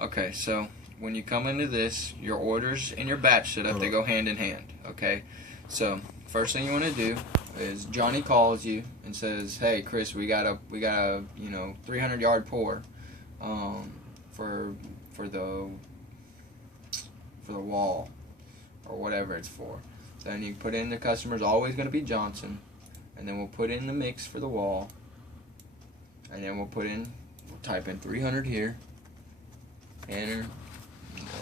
Okay, so when you come into this, your orders and your batch setup, they go hand in hand. Okay, so first thing you want to do is Johnny calls you and says, "Hey, Chris, we got a 300-yard pour, for the wall, or whatever it's for." Then you put in the customer's always going to be Johnson, and then we'll put in the mix for the wall, and then we'll type in 300 here, enter,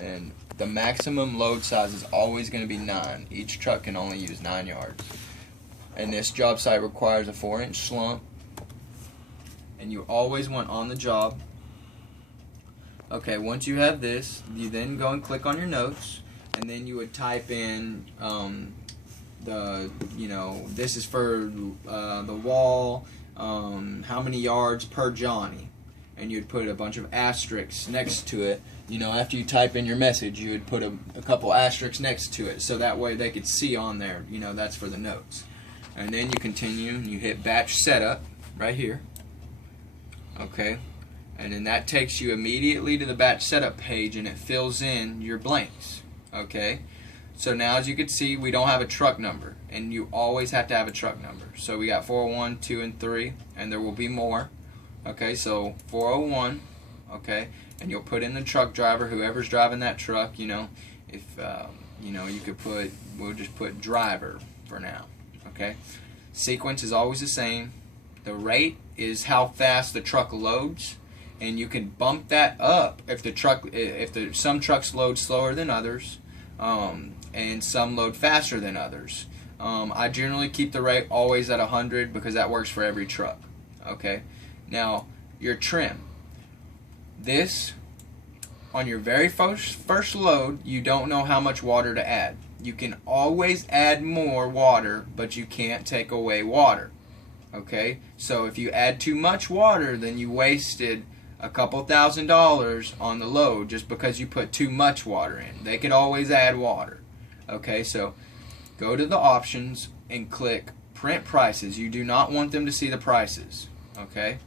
and the maximum load size is always going to be 9. Each truck can only use 9 yards. And this job site requires a 4-inch slump, and you always want on the job. Okay, once you have this, you then go and click on your notes, and then you would type in this is for the wall, how many yards per Johnny, and you'd put a bunch of asterisks next to it. After you type in your message, you would put a couple asterisks next to it, so that way they could see on there, that's for the notes. And then you continue, and you hit batch setup right here. Okay, and then that takes you immediately to the batch setup page, and it fills in your blanks. Okay, so now as you can see, we don't have a truck number, and you always have to have a truck number. So we got 401, 2, and 3, and there will be more. Okay, so 401. Okay, and you'll put in the truck driver, whoever's driving that truck. If you could we'll just put driver for now. Okay, sequence is always the same. The rate is how fast the truck loads, and you can bump that up if some trucks load slower than others, and some load faster than others. I generally keep the rate always at 100 because that works for every truck. Okay, now your trim. This, on your very first load, you don't know how much water to add. You can always add more water, but you can't take away water. Okay, so if you add too much water, then you wasted a couple $1,000s on the load just because you put too much water in. They could always add water. Okay, so go to the options and click print prices. You do not want them to see the prices. Okay,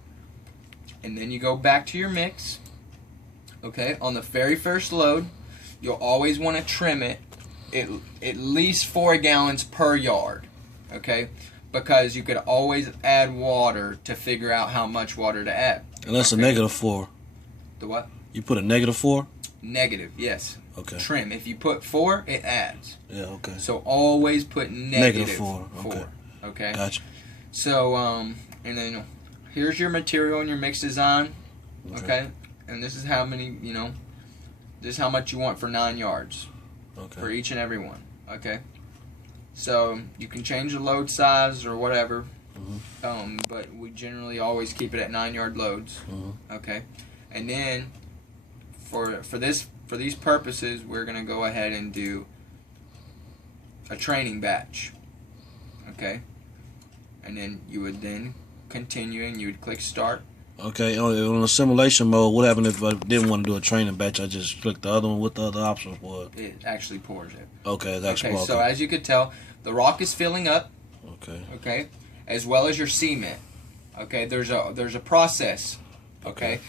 and then you go back to your mix. Okay, on the very first load, you'll always want to trim it at least 4 gallons per yard. Okay, because you could always add water to figure out how much water to add. And that's okay. a -4. The what? You put a -4? Negative, yes. Okay. Trim. If you put 4, it adds. Yeah, okay. So always put -4. Okay. Okay. Gotcha. So, and then here's your material and your mix design. Okay. And this is how many, this is how much you want for 9 yards. Okay. For each and every one. Okay. So you can change the load size or whatever. Mm-hmm. But we generally always keep it at 9-yard loads. Mm-hmm. Okay. And then for these purposes, we're gonna go ahead and do a training batch. Okay. And then you would then continue, and you would click start. Okay, on the simulation mode, what happened if I didn't want to do a training batch? I just clicked the other one. What the other options was? It actually pours it. Okay, it actually pours. So as you could tell, the rock is filling up. Okay. Okay, as well as your cement. Okay, there's a process. Okay,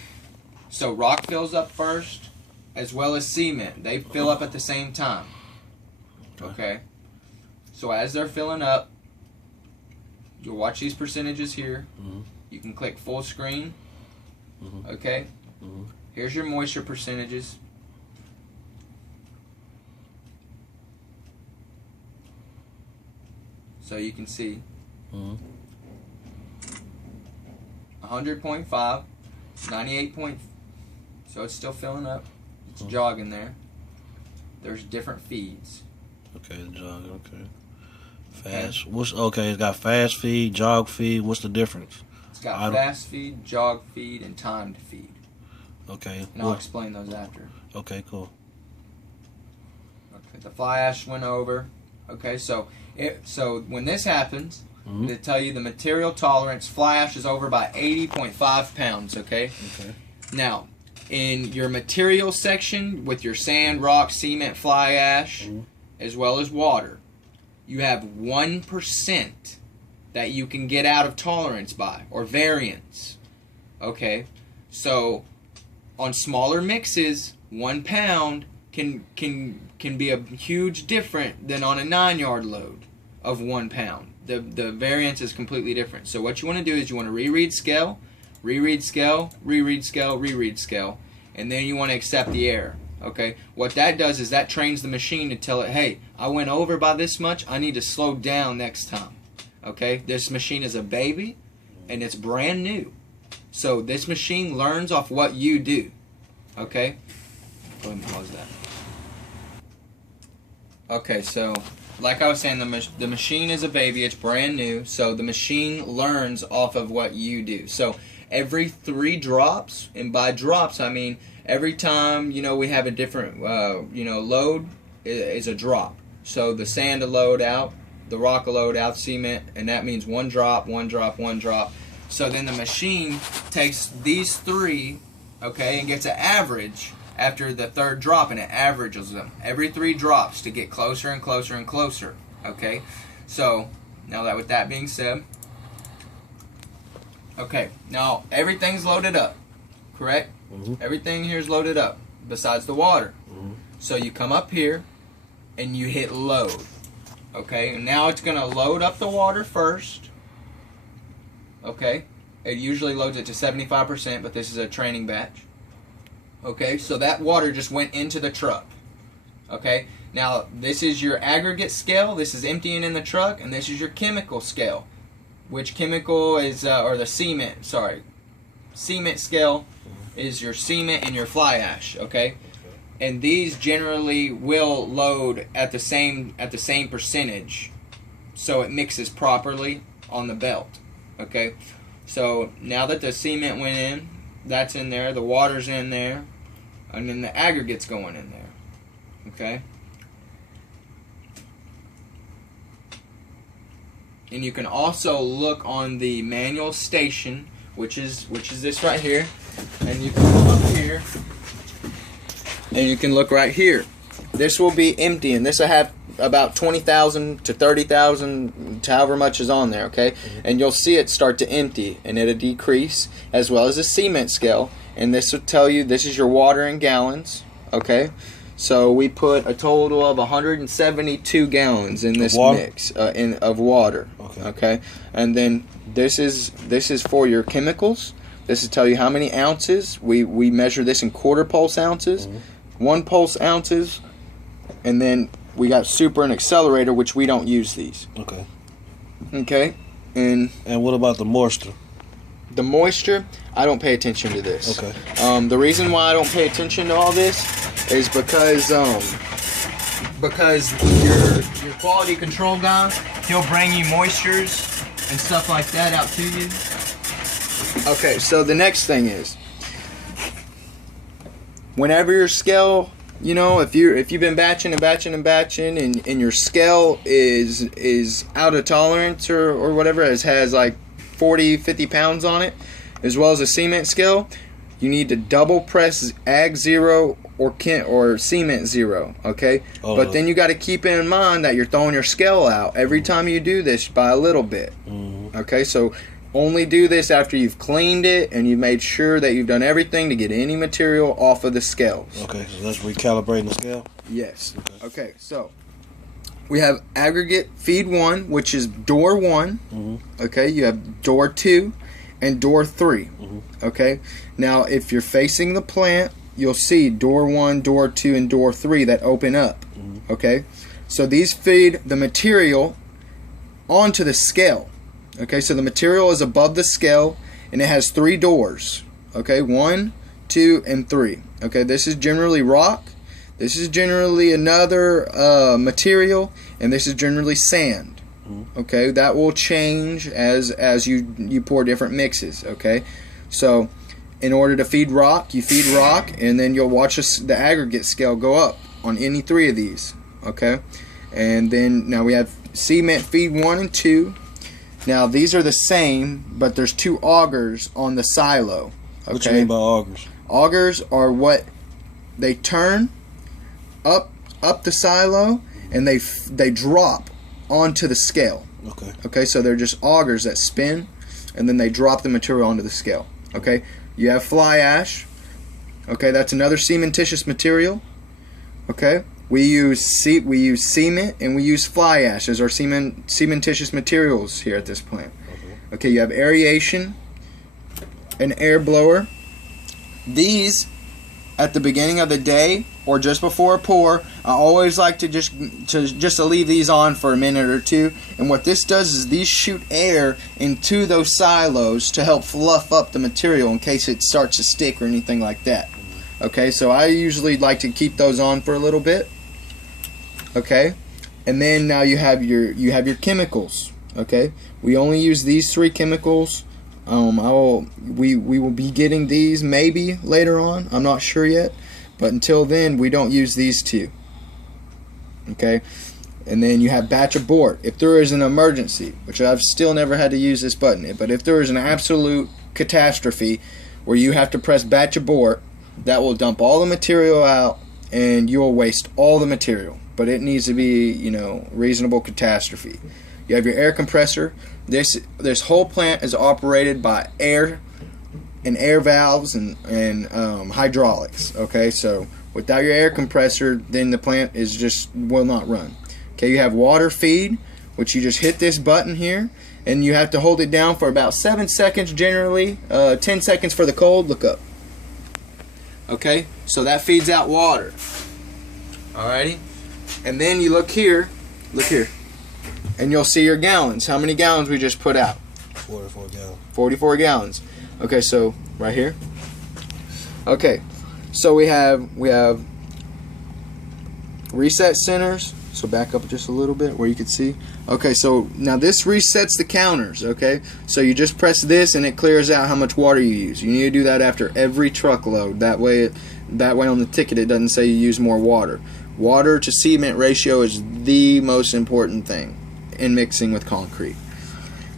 so rock fills up first, as well as cement. They fill up at the same time. Okay, so as they're filling up, you'll watch these percentages here. Mm-hmm. You can click full screen. Mm-hmm. Okay. Mm-hmm. Here's your moisture percentages. So you can see 100.5, 98 point. So it's still filling up. It's jogging there. There's different feeds. Okay, jog. Okay. Fast. It's got fast feed, jog feed. What's the difference? It's got fast feed, jog feed, and timed feed. Okay. And I'll explain those after. Okay, cool. Okay, the fly ash went over. Okay, so when this happens, they tell you the material tolerance fly ash is over by 80.5 pounds. Okay. Okay. Now, in your material section with your sand, rock, cement, fly ash, as well as water, you have 1% that you can get out of tolerance by, or variance. Okay, so on smaller mixes, 1 pound can be a huge different than on a 9-yard load of 1 pound. The variance is completely different. So what you want to do is you want to reread scale, reread scale, reread scale, reread scale, and then you want to accept the error. Okay, what that does is that trains the machine to tell it, hey, I went over by this much, I need to slow down next time. Okay, this machine is a baby and it's brand new. So this machine learns off what you do. Okay, go ahead and pause that. Okay, so like I was saying, the machine is a baby, it's brand new, so the machine learns off of what you do. So every 3 drops, and by drops I mean every time, you know, we have a different, you know, load is a drop. So the sand will load out, the rock will load out, cement, and that means 1 drop, 1 drop, 1 drop. So then the machine takes these 3, okay, and gets an average after the 3rd drop, and it averages them every 3 drops to get closer and closer and closer. Okay, so now that with that being said, okay, now everything's loaded up, correct? Everything here is loaded up besides the water. So you come up here and you hit load. Okay, and now it's going to load up the water first. Okay, it usually loads it to 75%, but this is a training batch. Okay, so that water just went into the truck. Okay, now this is your aggregate scale, this is emptying in the truck, and this is your chemical scale. Which chemical is, or the cement, sorry. Cement scale is your cement and your fly ash, okay? And these generally will load at the same percentage, so it mixes properly on the belt, okay? So now that the cement went in, that's in there, the water's in there, and then the aggregate's going in there, okay? And you can also look on the manual station, which is this right here, and you can come up here and you can look right here. This will be empty, and this will have about 20,000 to 30,000, however much is on there, okay? And you'll see it start to empty, and it'll decrease, as well as a cement scale, and this will tell you this is your water in gallons, okay? So we put a total of 172 gallons in this mix of water, okay? And then this is for your chemicals. This is tell you how many ounces. We measure this in quarter pulse ounces, 1 pulse ounces, and then we got super and accelerator, which we don't use these. Okay. Okay. And what about the moisture? The moisture, I don't pay attention to this. Okay. The reason why I don't pay attention to all this is because your quality control guy, he'll bring you moistures and stuff like that out to you. Okay, so the next thing is, whenever your scale, you know, if you've been batching and your scale is out of tolerance or whatever, has like 40-50 pounds on it, as well as a cement scale, you need to double press Ag 0 or cement 0, okay? But then you got to keep in mind that you're throwing your scale out every time you do this by a little bit. Okay, so only do this after you've cleaned it and you've made sure that you've done everything to get any material off of the scales. Okay, so that's recalibrating the scale? Yes. Okay, so we have aggregate feed 1, which is door 1. Okay, you have door 2 and door 3. Okay, now if you're facing the plant, you'll see door 1, door 2, and door 3 that open up. Okay, so these feed the material onto the scale. Okay, so the material is above the scale and it has 3 doors. Okay, 1, 2, and 3. Okay, this is generally rock, this is generally another material, and this is generally sand. Okay, that will change as you pour different mixes. Okay, so in order to feed rock, you feed rock, and then you'll watch the aggregate scale go up on any 3 of these. Okay, and then now we have cement feed 1 and 2. Now these are the same, but there's 2 augers on the silo. Okay? What you mean by augers? Augers are what they turn up the silo, and they drop onto the scale. Okay. Okay, so they're just augers that spin, and then they drop the material onto the scale. Okay. You have fly ash. Okay, that's another cementitious material. Okay, we use cement and we use fly ash as our cementitious materials here at this plant. Okay, you have aeration, an air blower. These, at the beginning of the day or just before a pour, I always like to just leave these on for a minute or two. And what this does is these shoot air into those silos to help fluff up the material in case it starts to stick or anything like that. Okay, so I usually like to keep those on for a little bit. Okay, and then now you have your chemicals. Okay, we only use these 3 chemicals. We will be getting these maybe later on. I'm not sure yet, but until then we don't use these 2. Okay, and then you have batch abort. If there is an emergency, which I've still never had to use this button, but if there is an absolute catastrophe where you have to press batch abort, that will dump all the material out and you'll waste all the material. But it needs to be, reasonable catastrophe. You have your air compressor. This whole plant is operated by air and air valves and hydraulics. Okay, so without your air compressor, then the plant will not run. Okay, you have water feed, which you just hit this button here, and you have to hold it down for about 7 seconds generally. 10 seconds for the cold. Look up. Okay, so that feeds out water. Alrighty, and then you look here, and you'll see your gallons. How many gallons we just put out? 44 gallons. 44 gallons. Okay, so right here. Okay, so we have reset centers. So back up just a little bit where you can see. Okay, so now this resets the counters. Okay, so you just press this and it clears out how much water you use. You need to do that after every truckload. That way on the ticket it doesn't say you use more water. Water to cement ratio is the most important thing in mixing with concrete.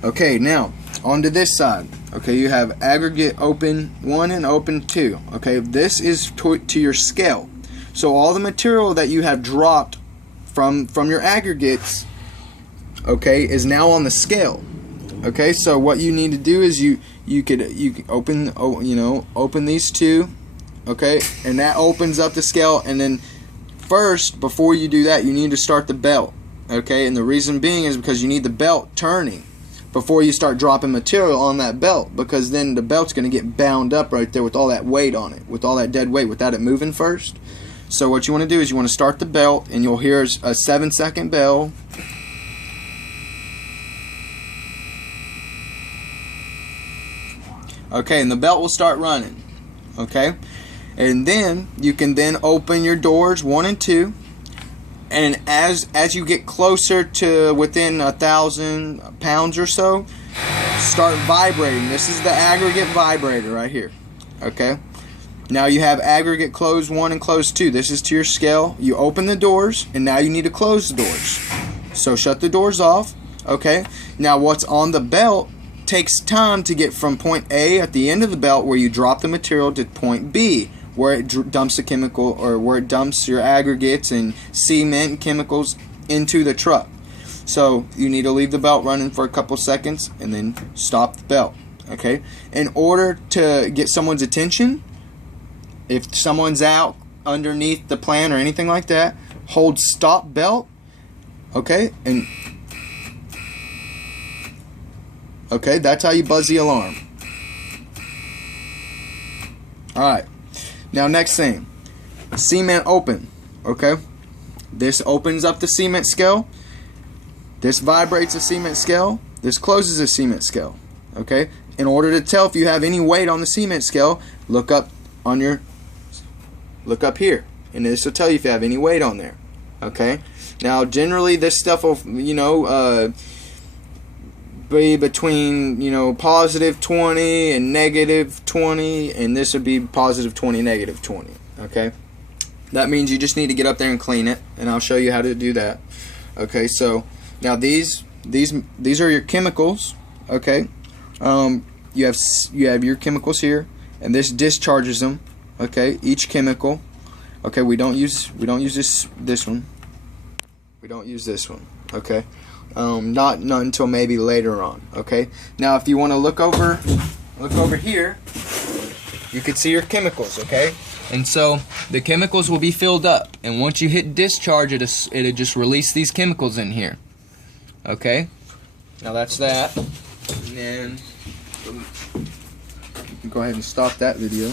Okay, now onto this side. Okay, you have aggregate open 1 and open 2. Okay, this is to your scale. So all the material that you have dropped from your aggregates, okay, is now on the scale. Okay, so what you need to do is you can open these 2, okay, and that opens up the scale. And then first, before you do that, you need to start the belt. Okay, and the reason being is because you need the belt turning before you start dropping material on that belt, because then the belt's going to get bound up right there with all that weight on it, with all that dead weight, without it moving first. So what you want to do is you want to start the belt, and you'll hear a 7-second bell. Okay, and the belt will start running. Okay, and then you can then open your doors 1 and 2. And as you get closer to within 1,000 pounds or so, start vibrating. This is the aggregate vibrator right here. Okay. Now you have aggregate closed 1 and closed 2. This is to your scale. You open the doors, and now you need to close the doors. So shut the doors off. Okay. Now what's on the belt takes time to get from point A at the end of the belt where you drop the material to point B, where it dumps the chemical, or where it dumps your aggregates and cement and chemicals into the truck. So you need to leave the belt running for a couple seconds and then stop the belt. Okay. In order to get someone's attention, if someone's out underneath the plant or anything like that, hold stop belt. Okay, and okay, that's how you buzz the alarm. Alright, now next thing, cement open. Okay, this opens up the cement scale, this vibrates the cement scale, this closes the cement scale. Okay, in order to tell if you have any weight on the cement scale, look up here, and this will tell you if you have any weight on there. Okay, now generally this stuff will be between positive 20 and negative 20, and this would be positive 20, negative 20. Okay, that means you just need to get up there and clean it, and I'll show you how to do that. Okay, so now these are your chemicals. Okay, you have your chemicals here, and this discharges them. Okay, each chemical. Okay, we don't use this one. We don't use this one. Okay, not until maybe later on. Okay, now if you want to look over here, you can see your chemicals. Okay, And so the chemicals will be filled up, and once you hit discharge, it'll just release these chemicals in here. Okay, now that's that. And then go ahead and stop that video.